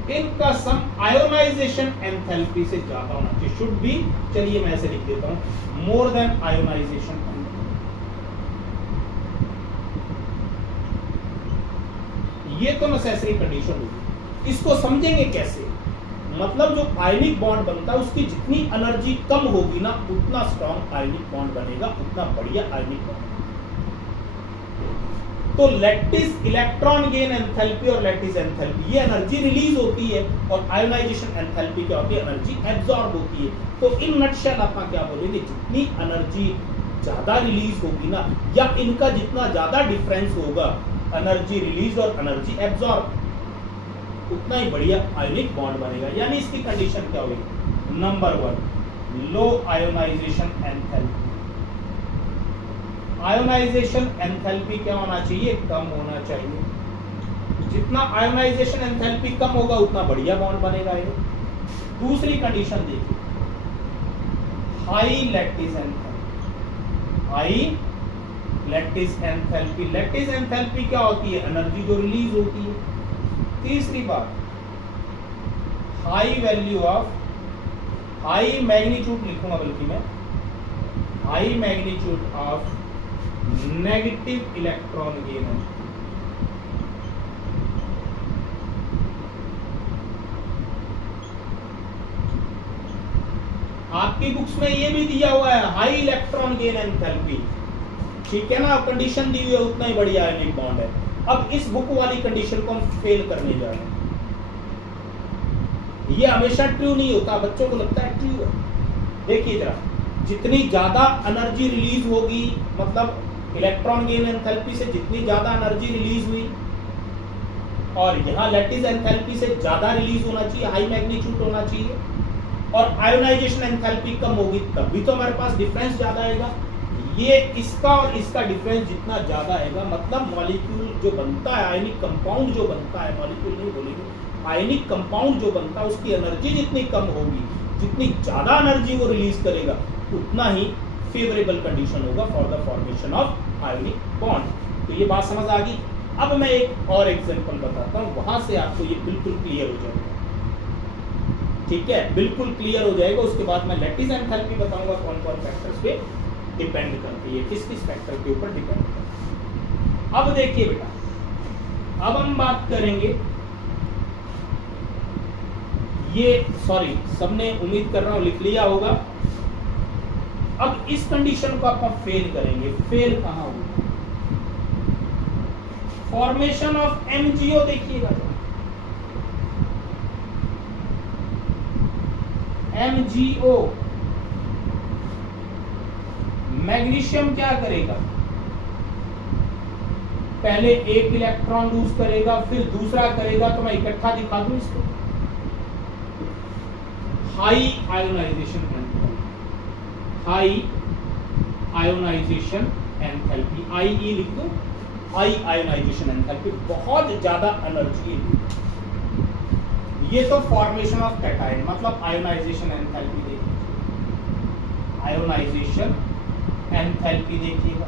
इनका सम आयोनाइजेशन एंथैल्पी से ज्यादा होना चाहिए। शुड बी, चलिए मैं ऐसे लिख देता हूं, मोर देन आयोनाइजेशन। ये तो नेसेसरी कंडीशन होगी। इसको समझेंगे कैसे? मतलब जो आयनिक बॉन्ड बनता है उसकी जितनी एनर्जी कम होगी ना, उतना स्ट्रॉन्ग आयनिक बॉन्ड बनेगा, उतना बढ़िया आयनिक बॉन्ड। तो लैटिस इलेक्ट्रॉन गेन एंथैल्पी और लैटिस एंथैल्पी, ये एनर्जी रिलीज होती है, और आयोनाइजेशन एंथैल्पी क्या होती है? एनर्जी एब्जॉर्ब होती है। तो इन नटशेल आप क्या बोलेंगे? जितनी एनर्जी ज्यादा रिलीज होगी ना, या इनका जितना ज्यादा डिफरेंस होगा एनर्जी रिलीज और एनर्जी एब्जॉर्ब, उतना ही बढ़िया आयनिक बॉन्ड बनेगा। यानी इसकी कंडीशन क्या होगी? Number 1, low ionization enthalpy. Ionisation enthalpy क्या होना चाहिए? कम होना चाहिए। जितना आयोनाइजेशन एंथैल्पी कम होगा उतना बढ़िया बॉन्ड बनेगा ये। दूसरी कंडीशन देखिए, high lattice enthalpy. High lattice enthalpy, lattice enthalpy क्या होती है? एनर्जी जो रिलीज होती है। तीसरी बात, high value of, high magnitude लिखूंगा बल्कि मैं, high magnitude of negative electron gain. आपकी बुक्स में ये भी दिया हुआ है हाई इलेक्ट्रॉन गेन एंथैल्पी, ठीक है ना? कंडीशन दी हुई है, उतना ही बढ़िया आयनिक बॉन्ड है। अब इस बुक वाली कंडीशन को हम फेल करने जा रहे हैं। ये हमेशा ट्रू नहीं होता, बच्चों को लगता है ट्रू है। देखिए जरा, जितनी ज्यादा एनर्जी रिलीज होगी, मतलब इलेक्ट्रॉन गेन एंथैल्पी से जितनी ज्यादा एनर्जी रिलीज हुई, और यहाँ लैटिस एंथैल्पी से ज्यादा रिलीज होना चाहिए, हाई मैग्नीट्यूड होना चाहिए, और आयोनाइजेशन एंथैल्पी कम होगी, तब भी तो हमारे पास डिफरेंस ज्यादा आएगा। ये इसका और इसका डिफरेंस जितना ज्यादा आएगा, मतलब मॉलिक्यूल जो बनता है, आयनिक कंपाउंड जो बनता है, मॉलिक्यूल नहीं बोलेंगे, आयनिक कंपाउंड जो बनता है उसकी एनर्जी जितनी कम होगी, जितनी ज्यादा एनर्जी वो रिलीज करेगा, उतना ही फेवरेबल कंडीशन होगा for the formation of ionic bond. तो ये बात समझ आ गई। अब मैं एक और एग्जांपल बताता हूँ, वहां से आपको ये बिल्कुल क्लियर हो जाएगा। ठीक है, बिल्कुल क्लियर हो जाएगा। उसके बाद मैं लैटिस एंथैल्पी बताऊंगा कौन कौन फैक्टर्स पे डिपेंड करती है, किस किस फैक्टर के ऊपर डिपेंड करती है। अब देखिए बेटा, अब हम बात करेंगे, ये सॉरी सबने उम्मीद कर रहा हूं लिख लिया होगा। अब इस कंडीशन को आप फेल करेंगे। फेल कहां होगा? फॉर्मेशन ऑफ MgO देखिएगा, MgO मैग्नीशियम क्या करेगा? पहले एक इलेक्ट्रॉन लूज करेगा, फिर दूसरा करेगा, तो मैं इकट्ठा दिखा दूं इसको। High ionisation enthalpy, high ionisation enthalpy, IE लिख दो, हाई आयोनाइजेशन एंथैल्पी, बहुत ज्यादा एनर्जी है। ये तो फॉर्मेशन ऑफ कैटायन, मतलब आयोनाइजेशन एंथैल्पी देखिए, आयोनाइजेशन एंथैल्पी देखिएगा।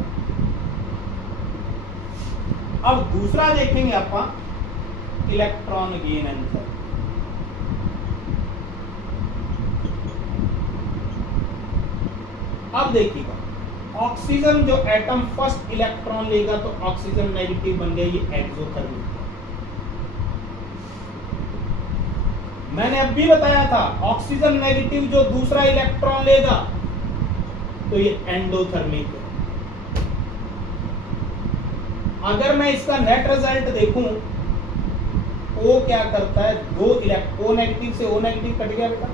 अब दूसरा देखेंगे अपन इलेक्ट्रॉन गेन एंथैल्पी। अब देखिएगा ऑक्सीजन जो एटम फर्स्ट इलेक्ट्रॉन लेगा तो ऑक्सीजन नेगेटिव बन गया, ये एक्सोथर्मिक। मैंने अब भी बताया था ऑक्सीजन नेगेटिव जो दूसरा इलेक्ट्रॉन लेगा तो ये एंडोथर्मिक है। अगर मैं इसका नेट रिजल्ट देखूं, O क्या करता है, O नेगेटिव से O नेगेटिव कट गया बेटा,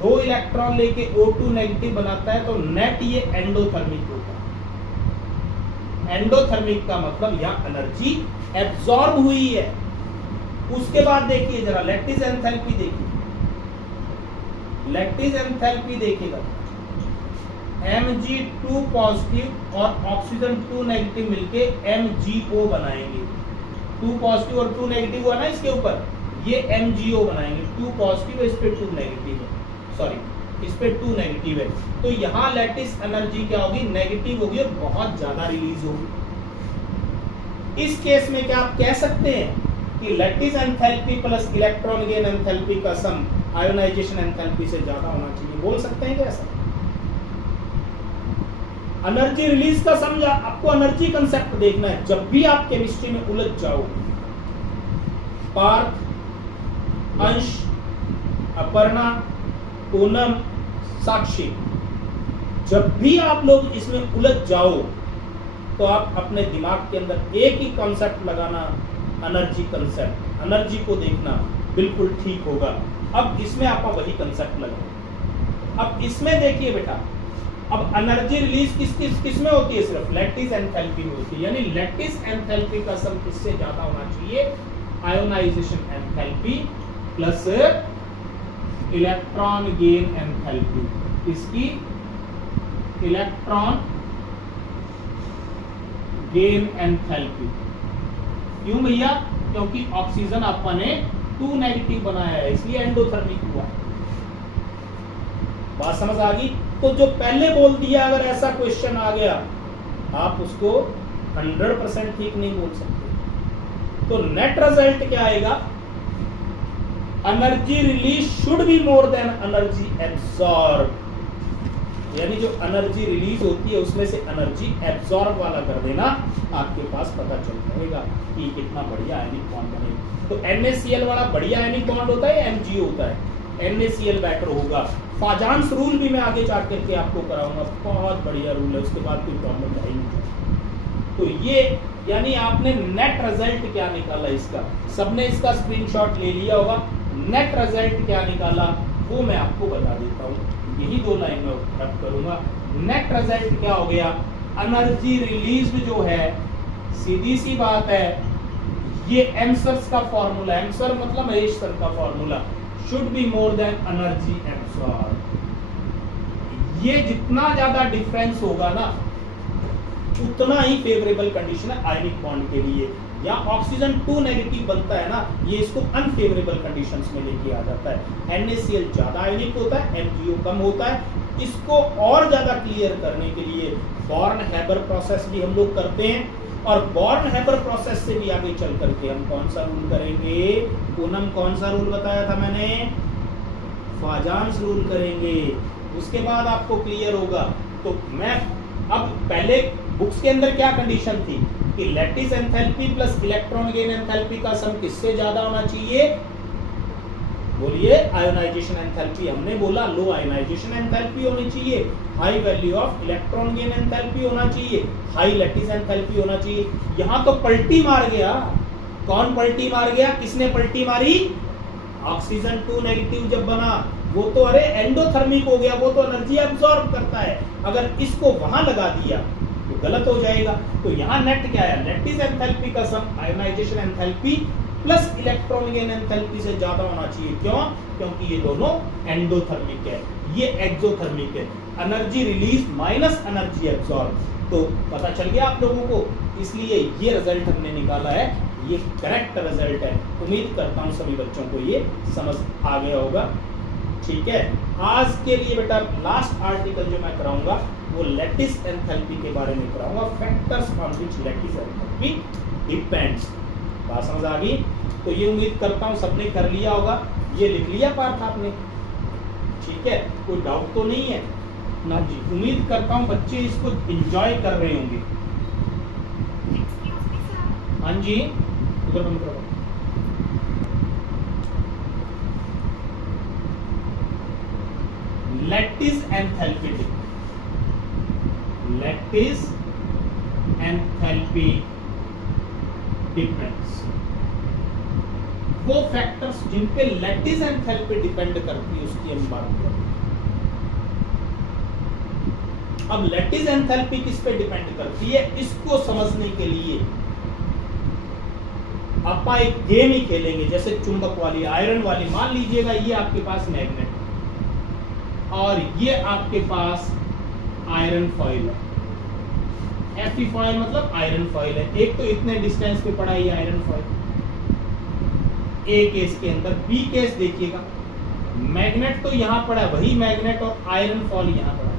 2 इलेक्ट्रॉन लेके O2 नेगेटिव बनाता है तो नेट ये एंडोथर्मिक होता है। एंडोथर्मिक का मतलब यहां एनर्जी एब्जॉर्ब हुई है। उसके बाद देखिए जरा लैटिस एंथैल्पी देखिए, लैटिस एंथैल्पी देखिएगा, Mg2 पॉजिटिव और ऑक्सीजन 2 नेगेटिव मिलके MgO बनाएंगे। 2 पॉजिटिव और 2 नेगेटिव हुआ ना इसके ऊपर, ये MgO बनाएंगे। 2 पॉजिटिव है, इस पे 2 नेगेटिव है, सॉरी इस पे 2 नेगेटिव है, तो यहाँ लैटिस एनर्जी क्या होगी, नेगेटिव होगी और बहुत ज्यादा रिलीज होगी। इस केस में क्या आप कह सकते हैं कि lattice enthalpy plus electron gain enthalpy का सम आयोनाइजेशन एंथैल्पी से ज्यादा होना चाहिए, बोल सकते हैं क्या ऐसा? एनर्जी रिलीज का समझा, आपको एनर्जी कंसेप्ट देखना है। जब भी आप केमिस्ट्री में उलझ जाओ, पार्थ, अंश, अपर्णा, पूनम, साक्षी, जब भी आप लोग इसमें उलझ जाओ तो आप अपने दिमाग के अंदर एक ही कॉन्सेप्ट लगाना, एनर्जी कंसेप्ट, एनर्जी को देखना, बिल्कुल ठीक होगा। अब इसमें आप वही कंसेप्ट लगाओ। अब इसमें देखिए बेटा, अब एनर्जी रिलीज किस में होती है, सिर्फ लैटिस एंथैल्पी में होती है, यानी लैटिस एंथैल्पी का सम किससे ज्यादा होना चाहिए, ionisation enthalpy plus electron gain enthalpy. इसकी इलेक्ट्रॉन गेन एंथैल्पी क्यों भैया, क्योंकि ऑक्सीजन आपने 2 नेगेटिव बनाया है, इसलिए एंडोथर्मिक हुआ। बात समझ आ गई? तो जो पहले बोल दिया, अगर ऐसा क्वेश्चन आ गया आप उसको 100% ठीक नहीं बोल सकते। तो नेट रिजल्ट क्या आएगा, energy release should be more than energy absorb, यानी जो एनर्जी रिलीज होती है उसमें से एनर्जी एब्सॉर्ब वाला कर देना, आपके पास पता चल जाएगा कि कितना बढ़िया आयनिक बॉन्ड बनेगा। तो NaCl वाला बढ़िया आयनिक बॉन्ड होता है, MgO होता है, NaCl बेटर होगा। फाजान्स रूल भी मैं आगे चल करके आपको कराऊंगा, बहुत बढ़िया रूल है, उसके बाद कोई प्रॉब्लम है नहीं। तो ये यानी आपने नेट रिजल्ट क्या निकाला इसका, सबने इसका स्क्रीनशॉट ले लिया होगा। नेट रिजल्ट क्या निकाला वो मैं आपको बता देता हूँ, यही 2 लाइन में रख करूंगा। नेट रिजल्ट क्या हो गया, एनर्जी रिलीज जो है, सीधी सी बात है, ये एम्सर्स का फॉर्मूला, एम्सर मतलब एस्टर का formula, should be more than energy absorb. ये जितना ज्यादा डिफरेंस होगा ना उतना ही फेवरेबल कंडीशन है आयनिक बॉन्ड के लिए। या ऑक्सीजन 2 नेगेटिव बनता है ना, ये इसको अनफेवरेबल कंडीशंस में लेके आ जाता है। NaCl ज्यादा आयनिक होता है, MgO कम होता है। इसको और ज्यादा क्लियर करने के लिए बॉर्न हैबर प्रोसेस भी हम लोग करते हैं, और बॉर्न हैबर प्रोसेस से भी आगे चल करके हम कौन सा रूल करेंगे, पूनम कौन सा रूल बताया था मैंने, फाजान्स रूल करेंगे। उसके बाद आपको क्लियर होगा। तो मैं अब पहले बुक्स के अंदर क्या कंडीशन थी कि lattice enthalpy plus electron gain enthalpy का सम किससे ज्यादा होना चाहिए, बोलिए, आयोनाइजेशन एंथैल्पी। हमने बोला लो आयोनाइजेशन एंथैल्पी होनी चाहिए, high value of electron gain enthalpy होना चाहिए, हाई लैटिस एंथैल्पी होना चाहिए। यहां तो पलटी मार गया। कौन पलटी मार गया, किसने पलटी मारी, ऑक्सीजन 2 नेगेटिव जब बना वो तो अरे एंडोथर्मिक हो गया, वो तो एनर्जी एब्सॉर्ब करता है। अगर इसको वहां लगा दिया तो गलत हो जाएगा। तो यहाँ नेट क्या है, लैटिस एंथैल्पी का sum ionisation enthalpy plus electron gain enthalpy से ज्यादा होना चाहिए। क्यों, क्योंकि ये दोनों एंडोथर्मिक है, ये एक्सोथर्मिक है। Energy release minus energy absorb, तो पता चल गया आप लोगों को। इसलिए ये रिजल्ट हमने निकाला है, ये करेक्ट रिजल्ट है। उम्मीद करता हूँ सभी बच्चों को ये समझ आ गया होगा। ठीक है, आज के लिए बेटा लास्ट आर्टिकल जो मैं कराऊंगा वो लैटिस एंथैल्पी के बारे में कराऊंगा, factors on which lattice enthalpy depends. बात समझ आ गई? तो ये उम्मीद करता हूं सबने कर लिया होगा, ये लिख लिया पार्ट आपने, ठीक है, कोई डाउट तो नहीं है ना जी? उम्मीद करता हूं बच्चे इसको एंजॉय कर रहे होंगे। हाँ जी, उधर बंद करो। Lattice enthalpy, lattice enthalpy difference, वो फैक्टर्स जिन पे लैटिस एंथैल्पी डिपेंड करती है उसकी हम बात करें। अब लैटिस एंथैल्पी किस पे डिपेंड करती है, इसको समझने के लिए आप एक गेम ही खेलेंगे, जैसे चुंबक वाली, आयरन वाली। मान लीजिएगा ये आपके पास मैग्नेट और ये आपके पास आयरन फॉइल है। एफी फॉइल मतलब आयरन फॉइल है। एक तो इतने डिस्टेंस पे पड़ा है ये आयरन फॉइल, ए केस के अंदर। बी केस देखिएगा, मैग्नेट तो यहां पड़ा है, वही मैग्नेट और आयरन फॉइल यहां पड़ा है।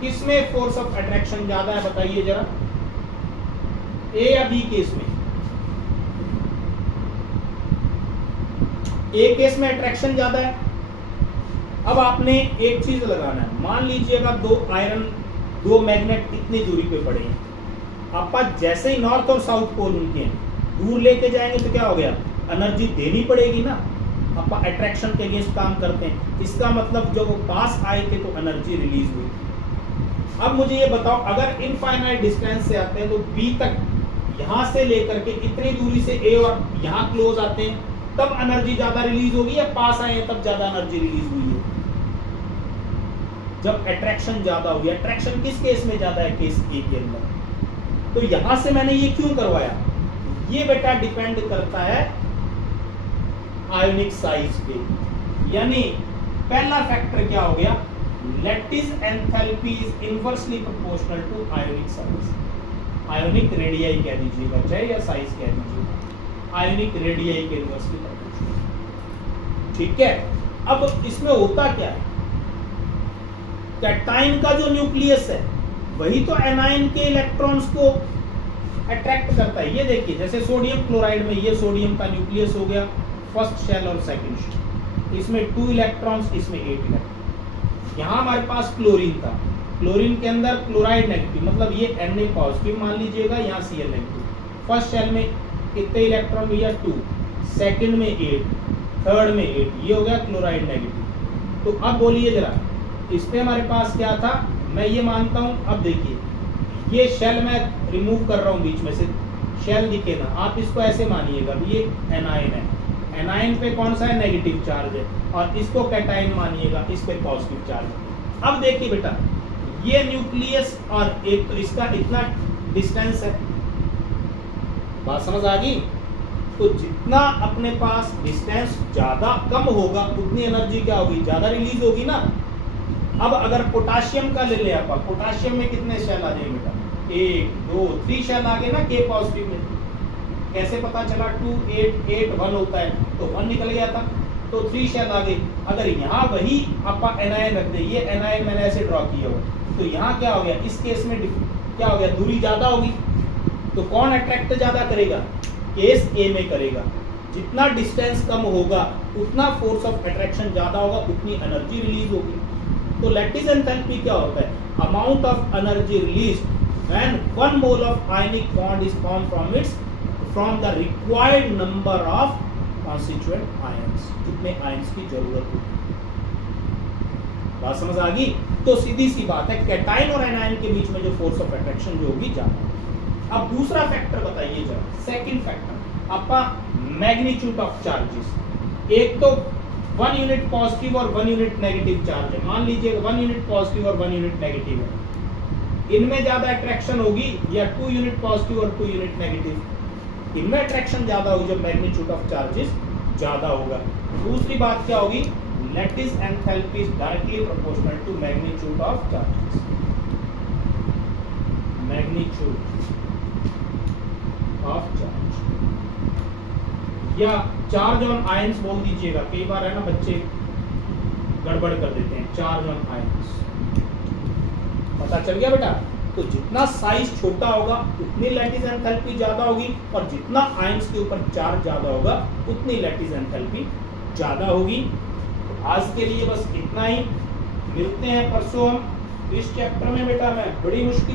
किसमें फोर्स ऑफ अट्रैक्शन ज्यादा है बताइए जरा, ए या बी केस में? ए केस में अट्रैक्शन ज्यादा है। अब आपने एक चीज लगाना है, मान लीजिएगा दो मैग्नेट इतनी दूरी पे पड़े हैं, आपका जैसे ही नॉर्थ और साउथ पोल उनके हैं, दूर लेके जाएंगे तो क्या हो गया, एनर्जी देनी पड़ेगी ना। आपका अट्रैक्शन के अगेंस्ट काम करते हैं, इसका मतलब जब वो पास आए थे तो एनर्जी रिलीज हुई। अब मुझे ये बताओ, अगर इनफाइनाइट डिस्टेंस से आते हैं तो बी तक यहां से लेकर के इतनी दूरी से ए और यहां क्लोज आते हैं, तब एनर्जी ज्यादा रिलीज होगी या पास आए तब ज्यादा एनर्जी रिलीज हुई है? जब अट्रैक्शन ज्यादा हुई। अट्रैक्शन किस केस में ज्यादा है? केस ए के अंदर। तो यहां से मैंने ये क्यों करवाया? ये बेटा डिपेंड करता है आयोनिक साइज पे, यानी पहला फैक्टर क्या हो गया, lattice enthalpy is inversely proportional to ionic size. Ionic radii कह दीजिएगा चाहे या साइज कह दीजिएगा, आयोनिक रेडियाई के इनवर्सली प्रोपोर्शनल। ठीक है, अब इसमें होता क्या है, कैटायन का जो न्यूक्लियस है वही तो एनायन के इलेक्ट्रॉन्स को अट्रैक्ट करता है। ये देखिए, जैसे सोडियम क्लोराइड में ये सोडियम का न्यूक्लियस हो गया, फर्स्ट शेल और सेकंड शेल, इसमें 2 इलेक्ट्रॉन्स, इसमें 8 इलेक्ट्रॉन। यहाँ हमारे पास क्लोरीन था, क्लोरीन के अंदर क्लोराइड नेगेटिव, मतलब ये Na पॉजिटिव मान लीजिएगा, यहाँ Cl नेगेटिव। फर्स्ट शेल में कितने इलेक्ट्रॉन भैया, 2, सेकंड में 8, थर्ड में 8, ये हो गया क्लोराइड नेगेटिव। तो अब बोलिए जरा, इस पे हमारे पास क्या था, मैं ये मानता हूँ। अब देखिए, ये शेल मैं रिमूव कर रहा हूँ बीच में से, शेल दिखे ना, आप इसको ऐसे मानिएगा, ये एनायन है, एनायन पे कौन सा है, नेगेटिव चार्ज है, और इसको कैटायन मानिएगा, इस पे पॉजिटिव चार्ज है। अब देखिए बेटा, ये न्यूक्लियस और एक तो इसका इतना डिस्टेंस है, बात समझ आ गई? तो जितना अपने पास डिस्टेंस ज्यादा कम होगा उतनी एनर्जी क्या होगी, ज्यादा रिलीज होगी ना। अब अगर पोटाशियम का ले ले आप, पोटाशियम में कितने शेल आ जाएंगे बेटा, 1 2 3 शेल आ गए ना के पॉजिटिव में। कैसे पता चला, 2 8 8 1 होता है, तो 1 निकल गया था, तो 3 शेल आ गई। अगर यहाँ वही आप एनायन रख दे, ये एनायन मैंने ऐसे ड्रॉ किया हो, तो यहाँ क्या हो गया, इस केस में क्या हो गया, दूरी ज्यादा होगी, तो कौन अट्रैक्ट ज्यादा करेगा, केस ए में करेगा। जितना डिस्टेंस कम होगा उतना फोर्स ऑफ अट्रैक्शन ज्यादा होगा, उतनी एनर्जी रिलीज होगी। तो लैटिस एंथैल्पी क्या होता है, amount of energy release when 1 mole of ionic bond is form from the required number of constituent ions, जितने आयंस की जरूरत होती है। बात समझ आ गई? तो सीधी सी बात है, कैटायन और एनायन के बीच में जो फोर्स ऑफ अट्रैक्शन जो होगी ज्यादा। अब दूसरा फैक्टर बताइए जरा, सेकंड फैक्टर आपका मैग्नीट्यूड ऑफ चार्जेस। एक तो 1 यूनिट पॉजिटिव और 1 यूनिट नेगेटिव चार्ज है, मान लीजिए 1 यूनिट पॉजिटिव और 1 यूनिट नेगेटिव है, इनमें ज्यादा अट्रैक्शन होगी या 2 यूनिट पॉजिटिव और 2 यूनिट नेगेटिव? इनमें अट्रैक्शन ज्यादा होगी जब मैग्नीट्यूड ऑफ चार्जेस ज्यादा होगा। दूसरी बात क्या होगी, lattice enthalpy is directly proportional to magnitude of charges. Magnitude of charge या चार्ज ऑन आयंस बोल दीजिएगा, कई बार है ना बच्चे गड़बड़ कर देते हैं, चार्ज ऑन आयंस। पता चल गया बेटा? तो जितना साइज छोटा होगा उतनी लैटिस एंथैल्पी ज्यादा होगी, और जितना आयंस के ऊपर चार्ज ज्यादा होगा उतनी लैटिस एंथैल्पी ज्यादा होगी। तो आज के लिए बस इतना ही, मिलते हैं परसों हम इस चैप्टर में। बेटा मैं बड़ी मुश्किल